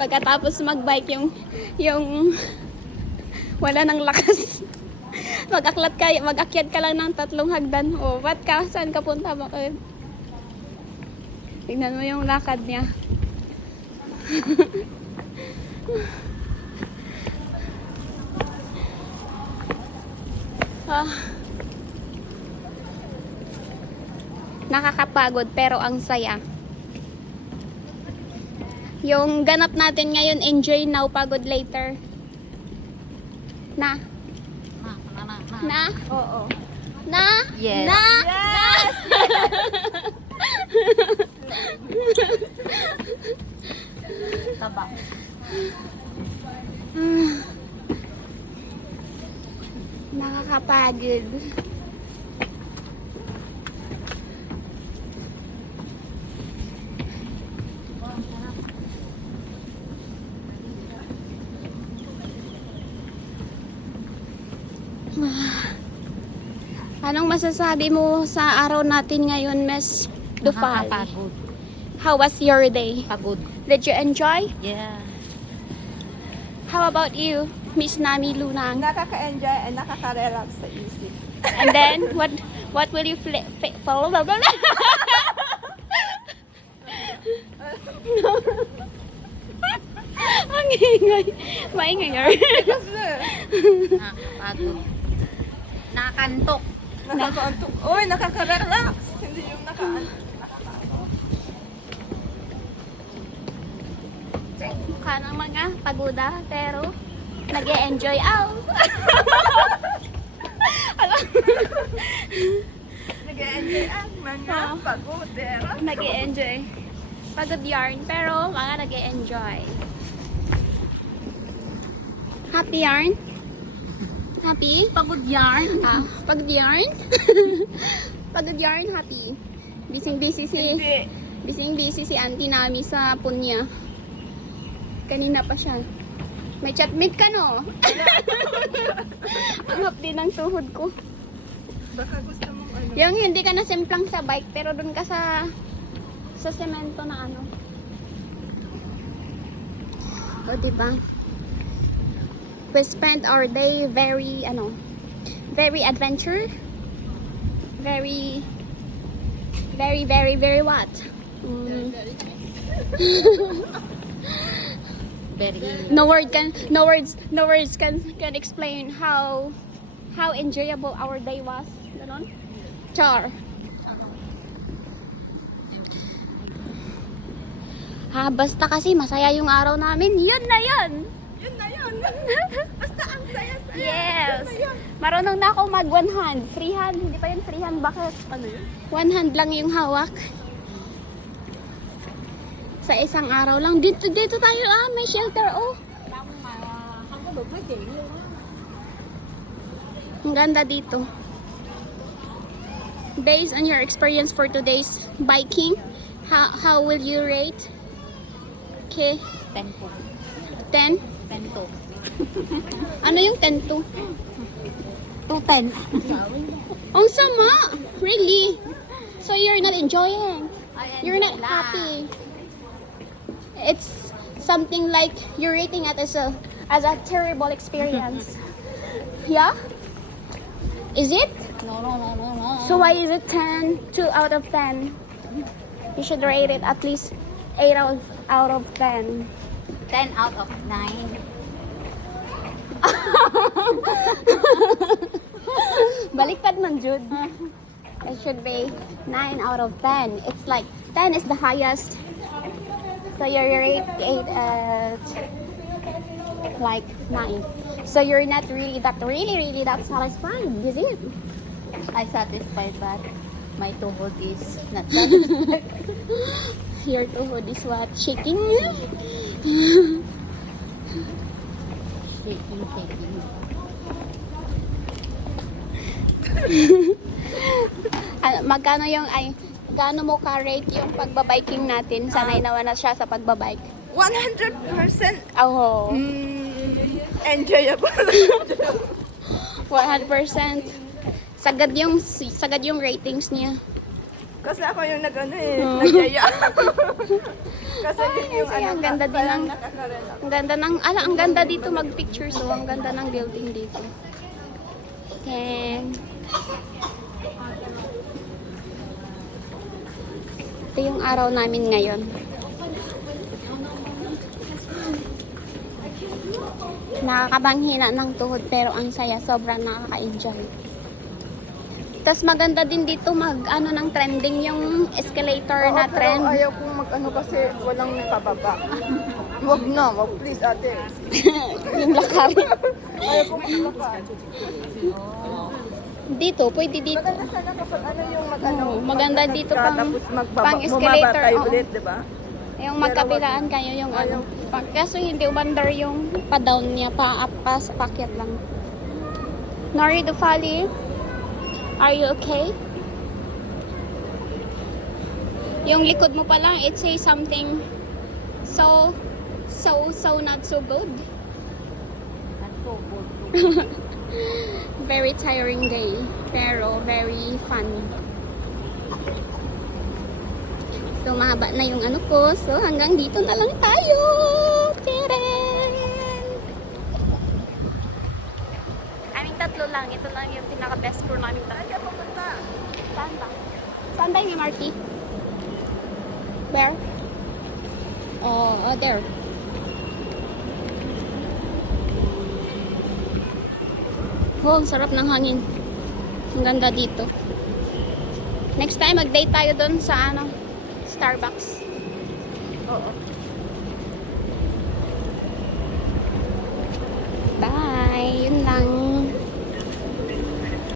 Pagkatapos mag-bike yung wala nang lakas. Mag-akyat ka lang ng 3 hagdan. O, ba't ka? Saan ka punta mo? Tingnan mo yung lakad niya. Nakakapagod pero ang saya. Yung ganap natin ngayon, enjoy now, pagod later. Na? Na? Oo. Na? Yes. Na? Yes! Taba. Nakakapagod. Anong masasabi mo sa araw natin ngayon, Miss Dufal? Nakakapagod. How was your day? Pagod. Did you enjoy? Yeah. How about you, Miss Nami Lunang? Nakaka-enjoy and nakaka-relax sa isip. And then, what will you follow? Ang ingay. Maingay yun. Kasi, Nakakapagod. Nakakantok. nakaka-antok. Uy, nakaka-relax. Hindi yung Mukha ng mga pagoda, pero nag-e-enjoy out. nag-enjoy ang mga Oo. pagodera. Nag-e-enjoy. Pagod yarn, pero mga nag-e-enjoy. Happy yarn? Happy? Pagod yarn. Pagod yarn? Pagod yarn, happy. Busy-busy Hindi. si auntie Nami sa punya. Kanina pa siya. May chatmate ka, no? Ang hapdi ng tuhod ko. Baka gusto mong ano. Yung hindi ka na simplang sa bike, pero dun ka sa semento na ano. O, diba? We spent our day very adventure. Very what? Very. No words can explain how enjoyable our day was. Ganon? Char. Basta kasi masaya yung araw namin. Yun na yun! Yun na yun. Basta ang saya-saya. Yes! Yun na yun. Marunong na ako mag one hand. Free hand. Hindi pa yun free hand. Bakit? Ano yun? One hand lang yung hawak. Sa isang araw lang. Dito tayo. May shelter. Oh. Ang ganda dito. Based on your experience for today's biking, how will you rate? Okay. 10 po. 10? 10 to. Ano yung 10 to? 210. Ang sama! Really? So you're not enjoying? You're not happy? It's something like you're rating it as a terrible experience. Yeah? Is it? No. So why is it 10? 2 out of 10? You should rate it at least 8 out of 10. 10 out of 9. Baliktad man, Jude. It should be 9 out of 10. It's like 10 is the highest. So you rate it at like 9. So you're not really that satisfied, is it? I satisfied but my tuhod is not satisfied. Your tuhod is what? Shaking? Shaking. Gaano mo ka-rate yung pagbabiking natin? Sanay naman na siya sa pagbabike. 100% Oh, enjoyable. 100%. Sagad yung ratings niya. Kasi ako yung nag-ano nagyaya. Kasi yun yung Ay, ang ganda din parang ng- nakaka-relax. Ang ganda ng, ang ganda dito mag-picture. So, ang ganda ng building dito. Then, ito yung araw namin ngayon. Nakakabanghina ng tuhod pero ang saya, sobrang nakaka-enjoy. Tapos maganda din dito mag ng trending yung escalator na Oo, trend. pero ayaw kong mag-ano kasi walang nakababa. Wag na, wag please ate. Yung lakarin. Ayaw kong maglakad. Dito, pwede dito. Maganda sana kapag ano yung mag-ano. Oo, maganda maglakad dito ka, pang- tapos pang escalator, bumaba tayo oo. ulit, di ba? Yung magkabilaan kayo yung ano. Kaso hindi umandar yung pa-down niya, pa-up, pa-pakyat lang. Nori Dufali, are you okay? Yung likod mo pa lang, it says something so not so good. At so good. Very tiring day, pero very fun. So, mahaba na yung ano ko. So, hanggang dito na lang tayo. Teren! Aming tatlo lang. Ito lang yung pinaka-best tour namin talaga. Saan ba? Saan ba yung MRT? Where? Oh, there. Oh, ang sarap ng hangin. Ang ganda dito. Next time, mag-date tayo doon sa Starbucks. Oo. Bye! Yun lang.